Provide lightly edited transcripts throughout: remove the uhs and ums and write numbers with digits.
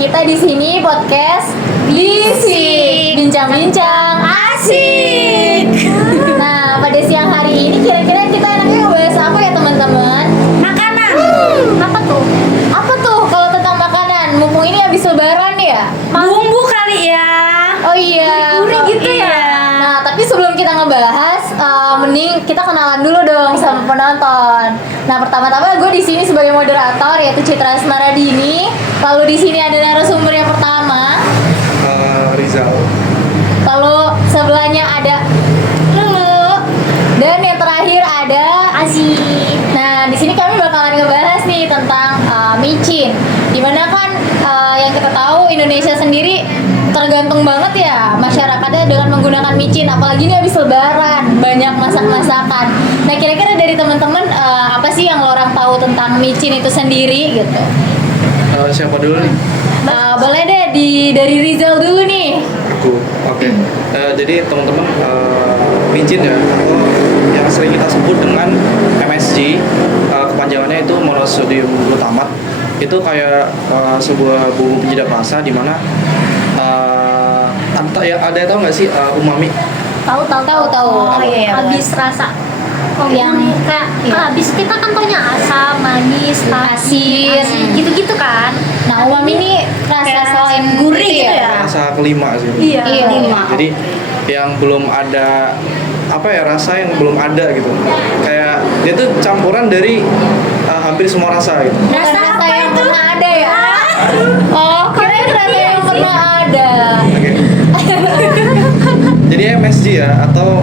Kita di sini podcast Bisik, bincang-bincang asik. Nah, pada siang hari ini kira-kira kita enaknya ngebahas apa ya teman-teman? Makanan. Apa tuh? Apa tuh kalau tentang makanan? Mumpung ini habis lebaran ya? Bumbu kali ya. Oh iya. Gurih gitu ya. Nah, tapi sebelum kita ngebahas, mending kita kenalan dulu dong sama penonton. Nah, pertama-tama gue di sini sebagai moderator yaitu Citra Asmaradini. Lalu di sini ada narasumber yang pertama, Rizal. lalu sebelahnya ada Lulu, dan yang terakhir ada Aziz. Nah, di sini kami bakalan ngebahas nih tentang micin. Dimana kan yang kita tahu Indonesia sendiri tergantung banget ya masyarakatnya dengan menggunakan micin, apalagi ini habis lebaran banyak masak-masakan. Nah, kira-kira dari teman-teman apa sih yang lo orang tahu tentang micin itu sendiri gitu? Siapa dulu nih? Boleh deh dari Rizal dulu nih. Aku. Oke. Jadi teman-teman, micin ya, atau yang sering kita sebut dengan MSG, kepanjangannya itu monosodium glutamat. Itu kayak sebuah bumbu penyedap rasa di mana ada yang tahu nggak sih umami? Tahu. Oh iya. Habis rasa Yang- kayak iya. habis kita kan taunya asam, manis, Asin. gitu-gitu kan. Nah, umami ini rasa Kayak selain gurih itu gitu ya? Rasa kelima sih. Iya. Iya. Jadi yang belum ada rasa yang belum ada gitu. Kayak dia tuh campuran dari hampir semua rasa gitu. Bukan rasa yang pernah ada ya? Oh, kirain rasa yang pernah ada. Oke. Jadi MSG ya, atau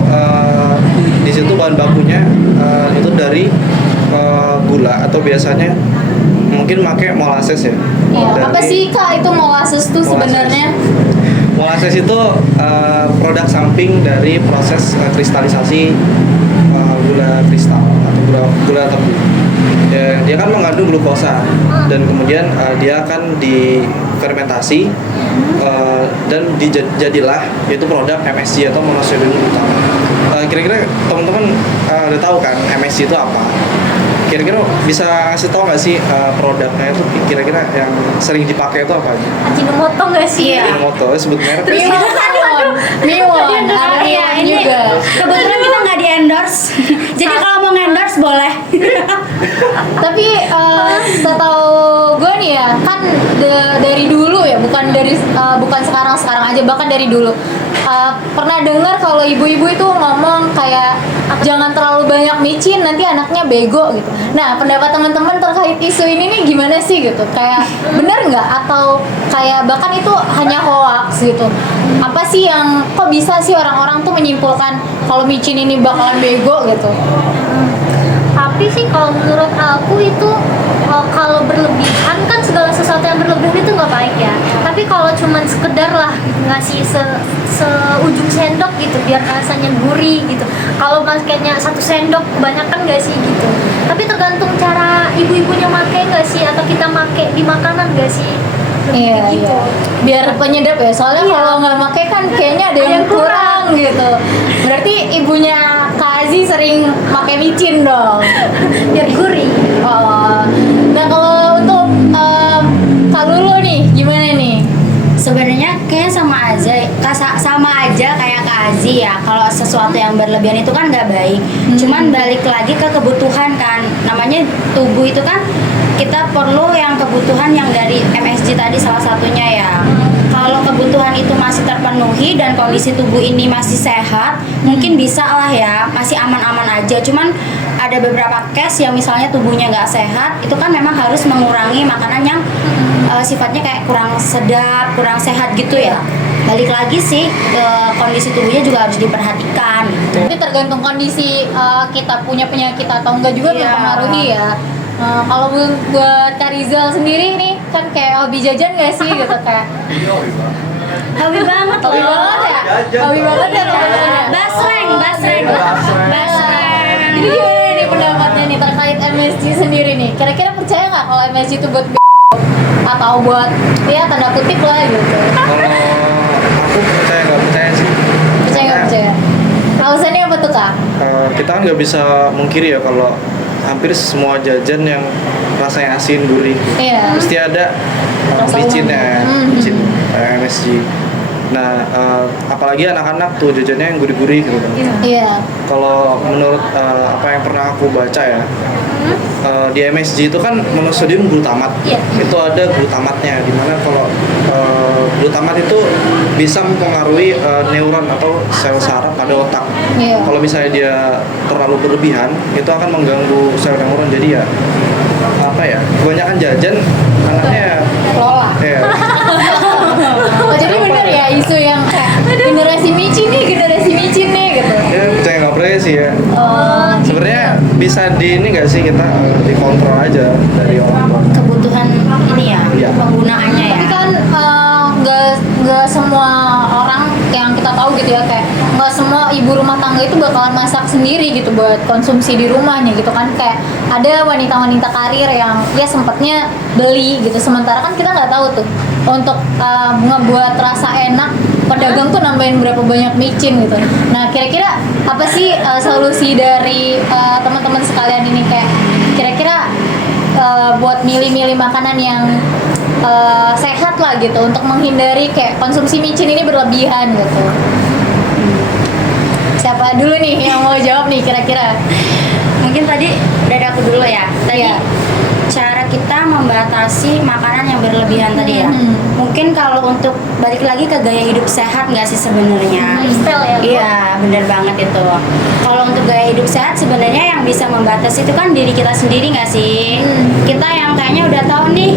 di situ bahan bakunya itu dari gula, atau biasanya mungkin pakai molasses ya. Iya, apa Dari- sih Kak itu molasses tuh Molasses. sebenarnya? Molasses itu produk samping dari proses kristalisasi gula kristal atau gula tebu. Ya, dia kan mengandung glukosa dan kemudian dia akan difermentasi dan jadilah yaitu produk MSG atau monosodium glutamat. Kira-kira teman-teman udah tahu kan MSG itu apa? Kira-kira bisa ngasih tahu nggak sih produknya itu kira-kira yang sering dipakai itu apa aja? Ajinomoto nggak sih? Iya. Moto sebut merek. Miwon, ada Iya, Miwon ini juga. kebetulan kita nggak di endorse. Jadi kalau mau endorse boleh. Tapi setahu gue nih ya, kan dari dulu ya, bukan sekarang aja, bahkan dari dulu. Pernah dengar kalau ibu-ibu itu ngomong kayak jangan terlalu banyak micin nanti anaknya bego gitu. Nah, pendapat teman-teman terkait isu ini nih gimana sih gitu? Kayak bener nggak atau kayak bahkan itu hanya hoax gitu? Apa sih yang kok bisa sih orang-orang tuh menyimpulkan kalau micin ini bakalan bego gitu? Tapi sih kalau menurut aku itu kalau berlebihan kan segala sesuatu yang berlebihan itu nggak baik ya. Tapi kalau cuman sekedar lah ngasih seujung sendok gitu biar rasanya gurih gitu. Kalau makanya 1 sendok kebanyakan nggak sih gitu. Tapi tergantung cara ibu-ibunya make nggak sih atau kita make di makanan nggak sih. Lebih Iya, kayak gitu. iya. Biar penyedap ya. Soalnya Iya. kalau nggak pakai kan kayaknya ada yang kurang gitu. Berarti ibunya Kak Aziz sering pakai micin dong. Biar gurih. Oh. Nah, kalau untuk Kak Lulu nih gimana nih? Sebenarnya kayaknya sama aja kayak Kak Azi ya. Kalau sesuatu yang berlebihan itu kan nggak baik. Cuman balik lagi ke kebutuhan kan. Namanya tubuh itu kan kita perlu yang kebutuhan yang dari MSG tadi salah satunya ya. Kalau kebutuhan itu masih terpenuhi dan kondisi tubuh ini masih sehat, mungkin bisa lah ya, masih aman-aman aja. Cuman ada beberapa case yang misalnya tubuhnya nggak sehat, itu kan memang harus mengurangi makanan yang sifatnya kayak kurang sedap, kurang sehat gitu ya. Balik lagi sih ke kondisi tubuhnya juga harus diperhatikan gitu. Itu tergantung kondisi kita punya penyakit atau enggak juga Iya. mempengaruhi ya. Kalau buat Kak Rizal sendiri nih kan kayak hobi jajan nggak sih gitu kayak Hobi banget hobi loh. banget ya, hobi banget ya teman-teman. Basreng. Jadi gimana nih pendapatnya nih terkait MSG sendiri nih? Kira-kira percaya nggak kalau MSG itu buat atau buat ya tanda kutip lah gitu? Kalau aku percaya nggak percaya sih. Percaya nggak percaya? Alasannya apa tuh Kak? Kita kan nggak bisa mungkiri ya kalau hampir semua jajan yang rasanya asin gurih Iya. pasti ada Rasa micinnya, umami. micin MSG. Nah, apalagi anak-anak tuh jajannya yang gurih-gurih gitu kan. Iya. Kalau menurut apa yang pernah aku baca ya, di MSG itu kan monosodium glutamat. Iya. Itu ada glutamatnya, dimana kalau glutamat itu bisa mempengaruhi neuron atau sel saraf pada otak. Iya. Kalau misalnya dia terlalu berlebihan, itu akan mengganggu sel neuron. Jadi ya apa ya, kebanyakan jajan anaknya Lola. ya Oh, jadi bener ya isu yang kayak generasi micin nih gitu. ya percaya nggak percaya sih ya. Oh, Sebenarnya bisa di ini nggak sih kita dikontrol aja dari orang tua. Kebutuhan ini ya, Iya. penggunaannya ya. tapi kan nggak semua orang yang kita tahu gitu ya, kayak nggak semua ibu rumah tangga itu bakalan masak sendiri gitu buat konsumsi di rumahnya gitu kan. Kayak ada wanita-wanita karir yang ya sempatnya beli gitu, sementara kan kita nggak tahu tuh untuk ngebuat rasa enak pedagang tuh nambahin berapa banyak micin gitu. Nah, kira-kira apa sih solusi dari teman-teman sekalian ini, kayak kira-kira buat milih-milih makanan yang sehat lah gitu untuk menghindari kayak konsumsi micin ini berlebihan gitu. Siapa dulu nih yang mau jawab nih kira-kira? Mungkin tadi dari aku dulu ya. Tadi Iya. cara kita membatasi makanan yang berlebihan tadi ya. Mungkin kalau untuk balik lagi ke gaya hidup sehat nggak sih sebenarnya? Lifestyle ya, Bu? Iya, bener banget itu. Kalau untuk gaya hidup sehat sebenarnya yang bisa membatasi itu kan diri kita sendiri nggak sih? Kita yang kayaknya udah tahu nih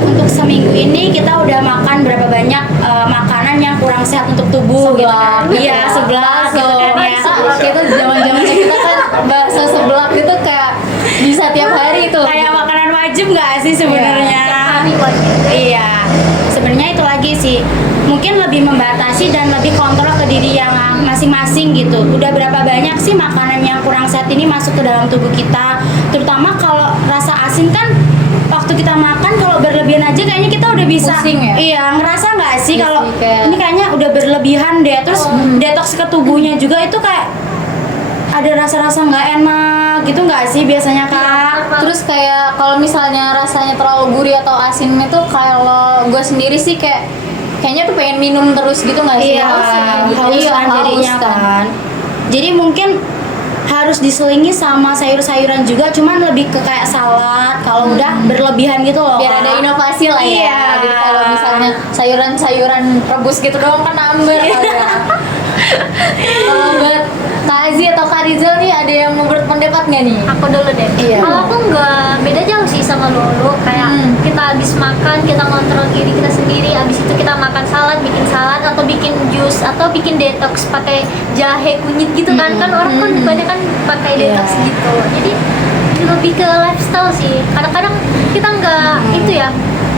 untuk seminggu ini kita udah makan berapa banyak makanan yang kurang sehat untuk tubuh gitu kan. Iya, sebelah gitu kan ya. Itu zaman-zaman kita kan bakso seblak itu kayak bisa tiap hari itu. Kayak makanan wajib nggak sih sebenarnya? Hari wajib. Iya, sebenarnya itu lagi sih. Mungkin lebih membatasi dan lebih kontrol ke diri yang masing-masing gitu. Udah berapa banyak sih makanan yang kurang sehat ini masuk ke dalam tubuh kita? Terutama kalau rasa asin kan waktu kita makan kalau berlebihan aja kayaknya kita udah bisa. Pusing ya? Iya, ngerasa nggak sih Iya kalau sih, kayak- ini kayaknya udah berlebihan deh. Terus detox ke tubuhnya juga itu kayak ada rasa-rasa nggak enak gitu nggak sih biasanya Kak? Terus kayak kalau misalnya rasanya terlalu gurih atau asin itu, kalau gue sendiri sih kayaknya tuh pengen minum terus gitu nggak sih? Iya, haus Iya, kan jadinya haus kan. Jadi mungkin harus diselingi sama sayur-sayuran juga, cuman lebih ke kayak salad kalau udah berlebihan gitu loh. Biar ada Kak. inovasi lah ya. Iya. Jadi kalau misalnya sayuran-sayuran rebus gitu doang kan number kali ya. Kalau buat Kak Azi atau Kak Rizal nih, ada yang mau berpendapat nggak nih? Aku dulu deh. Iya. Kalau aku nggak beda jauh sih sama Lulu. Kayak kita habis makan, kita ngontrol diri kita sendiri. Habis itu kita makan salad, bikin salad atau bikin jus atau bikin detox pakai jahe kunyit gitu kan. Kan orang kan banyak kan pakai Iya. detox gitu. Jadi lebih ke lifestyle sih. Kadang-kadang kita nggak itu ya.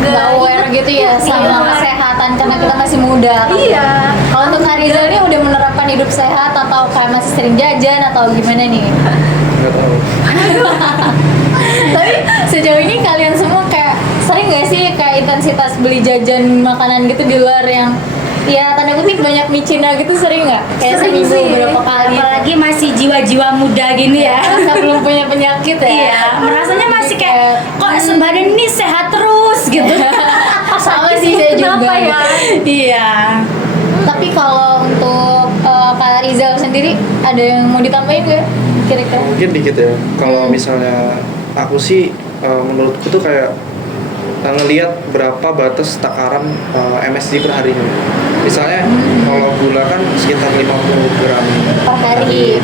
Nggak aware gitu ya sama Iya. kesehatan karena kita masih muda. Iya. Kalau untuk Kak Rizal ini udah menerapkan hidup sehat atau kayak masih sering jajan atau gimana nih? Nggak tahu. Tapi sejauh ini kalian semua kayak sering nggak sih kayak intensitas beli jajan makanan gitu di luar yang ya tanda kutip banyak micinnya gitu, sering nggak? Kayak Sering seminggu sih. berapa kali? Apalagi masih jiwa-jiwa muda gini ya. Masa belum punya penyakit ya? Iya, merasanya masih kayak kok sebadan ini sehat terus gitu. Sama sih saya juga. Kenapa ya? Iya. Tapi kalau untuk Kak Rizal sendiri ada yang mau ditambahin nggak kira-kira? Mungkin dikit ya. Kalau misalnya aku sih menurutku tuh kayak ngelihat berapa batas takaran MSG per harinya. Misalnya kalau gula kan sekitar 50 gram Per hari.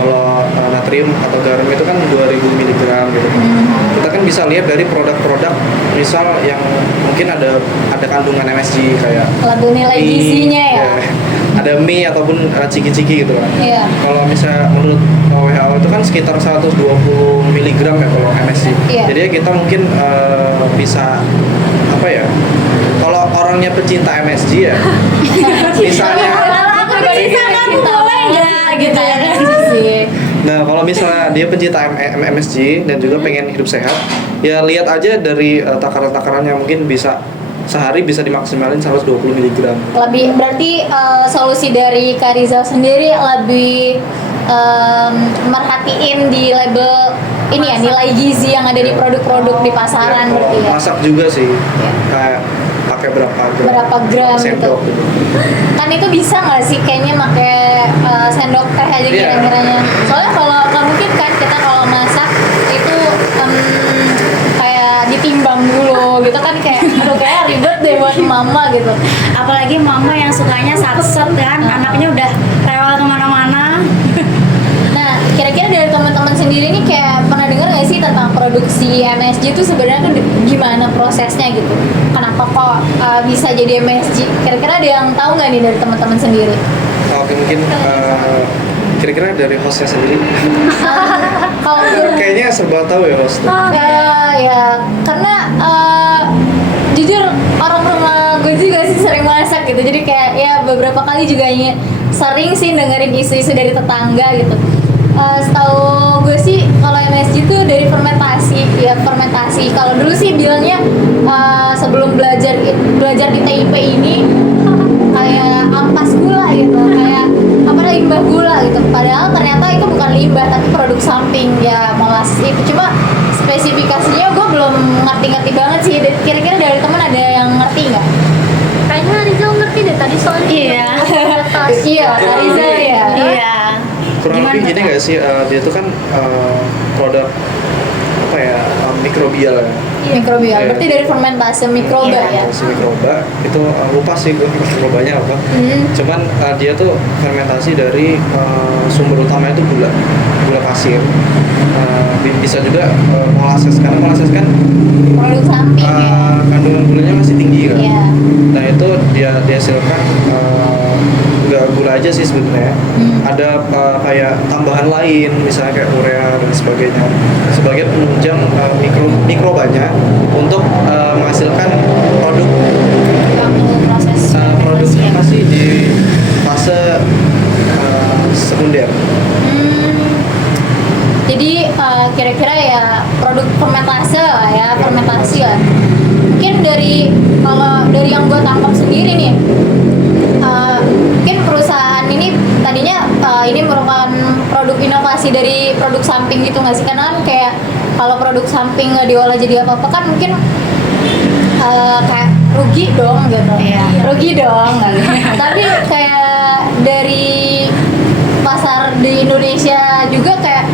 Kalau natrium atau garam itu kan 2000 mg gitu. Kita kan bisa lihat dari produk-produk misal yang mungkin ada kandungan MSG kayak Label nilai mie, gizinya ya? ada mie ataupun ciki-ciki gitu kan. Iya. Kalau misalnya menurut WHO itu kan sekitar 120 mg ya kalau MSG. Iya. Jadi ya kita mungkin bisa apa ya? Kalau orangnya pecinta MSG ya, misalnya. Kalau aku bisa kamu boleh nggak gitu ya kan? Sih. Nah, kalau misalnya dia pencinta MSG dan juga pengen hidup sehat, ya lihat aja dari takaran-takaran yang mungkin bisa sehari bisa dimaksimalin 120 mg. Lebih berarti solusi dari Kak Rizal sendiri lebih merhatiin di label ini ya, nilai gizi yang ada di produk-produk di pasaran Ya, berarti kalau ya. masak juga sih, kayak pakai Berapa gram gitu. sendok gitu. Kan itu bisa nggak sih kayaknya pakai sendok teh aja Iya. kira-kiranya. Soalnya kalau nggak mungkin kan kita kalau masak itu kayak ditimbang dulu gitu kan, kayak aduh kayak ribet deh buat mama gitu. Apalagi mama yang sukanya satset kan, anaknya udah rewel kemana-mana. Nah, kira-kira dari teman-teman sendiri nih kayak pernah dengar nggak sih tentang produksi MSG itu sebenarnya tuh gimana prosesnya gitu? Kenapa kok bisa jadi MSG? Kira-kira ada yang tahu nggak nih dari teman-teman sendiri? Oke, mungkin kira-kira dari hostnya sendiri. Kalau menurut Kayaknya serba tahu ya host. ya karena jujur orang rumah gue juga sih sering masak gitu, jadi kayak ya beberapa kali juga sering sih dengerin isu-isu dari tetangga gitu. Setahu gue sih kalau MSG itu dari fermentasi ya, fermentasi. Kalau dulu sih bilangnya sebelum belajar di TIP ini kayak ampas gula gitu, kayak apa limbah gula gitu. Padahal ternyata itu bukan limbah tapi produk samping ya, molasses itu. Cuma spesifikasinya gue belum ngerti banget sih. Kira-kira dari teman ada yang ngerti nggak? Kayaknya Rizal ngerti deh tadi soalnya. Iya. Iya, Ariza ya. Iya. Kurang lebih gini nggak sih, dia tuh kan produk apa ya, mikrobial ya. Mikrobial, Iya. berarti dari fermentasi mikroba ya. Si mikroba itu lupa sih gue mikrobanya apa. Cuman dia tuh fermentasi dari sumber utamanya itu gula pasir. Bisa juga molasses, karena molasses kan Produk samping ya. kandungan gulanya masih tinggi kan. Iya. Nah itu dia dihasilkan nggak gula aja sih sebenarnya. Ada kayak tambahan lain, misalnya kayak urea dan sebagainya, sebagai penunjang mikrobanya untuk menghasilkan produk Waktu proses produk apa sih di fase sekunder. Jadi kira-kira ya produk fermentasi lah ya, fermentasi lah. Mungkin kalau dari yang gue tangkap sendiri nih, mungkin perusahaan ini tadinya ini merupakan produk inovasi dari produk samping gitu nggak sih? Karena kan kayak kalau produk samping nggak diolah jadi apa-apa kan mungkin kayak rugi dong gitu. Iya. Rugi dong. Tapi kayak dari pasar di Indonesia juga kayak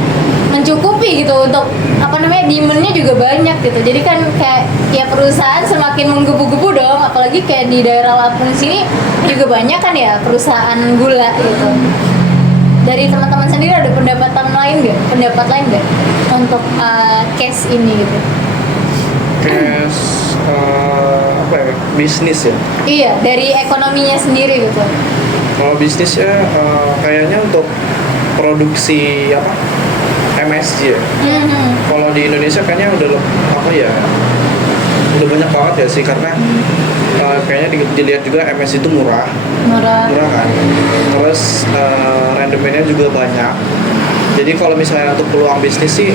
mencukupi gitu untuk apa namanya, demand-nya juga banyak gitu. Jadi kan kayak ya perusahaan semakin menggebu-gebu dong, apalagi kayak di daerah Lampung sini juga banyak kan ya perusahaan gula gitu. Dari teman-teman sendiri ada pendapat lain nggak untuk case ini gitu? Case apa ya, bisnis ya. Iya, dari ekonominya sendiri gitu. Kalau bisnisnya kayaknya untuk produksi apa, MSG ya. Kalau di Indonesia kayaknya udah udah banyak banget ya sih, karena kayaknya dilihat juga MSG itu murah kan. Terus rendemennya juga banyak. Jadi kalau misalnya untuk peluang bisnis sih,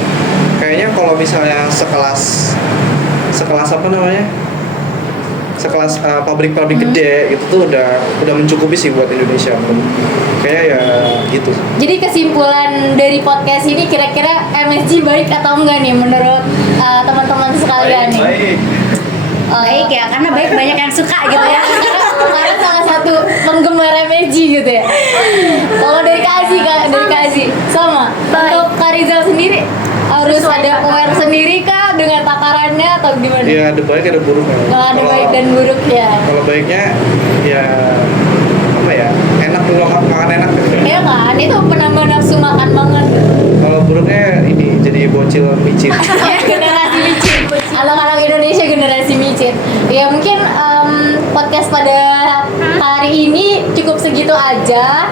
kayaknya kalau misalnya sekelas apa namanya, sekelas pabrik-pabrik gede gitu tuh udah mencukupi sih buat Indonesia. Kayak ya gitu. Jadi kesimpulan dari podcast ini kira-kira MSG baik atau enggak nih menurut teman-teman sekalian nih? Baik. baik ya, karena baik banyak yang suka gitu ya. Karena salah satu penggemar MSG gitu ya. Kalau dari Kazi sama. Untuk Karizal sendiri harus ada aware sendiri kah dengan takarannya atau gimana? Iya, ada baik ada buruk. Nggak ada baik dan buruk ya. Kalau baiknya ya apa ya, enak dulu, makan enak gitu. Iya kan, itu penambah nafsu makan banget. Kalau buruknya ini jadi bocil micin. Generasi micin. Anak-anak Indonesia generasi micin. Ya mungkin podcast pada hari ini cukup segitu aja.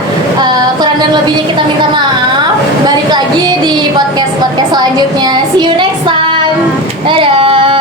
Kurang dan lebihnya kita minta maaf. Balik lagi di podcast selanjutnya. See you next time. Dadah.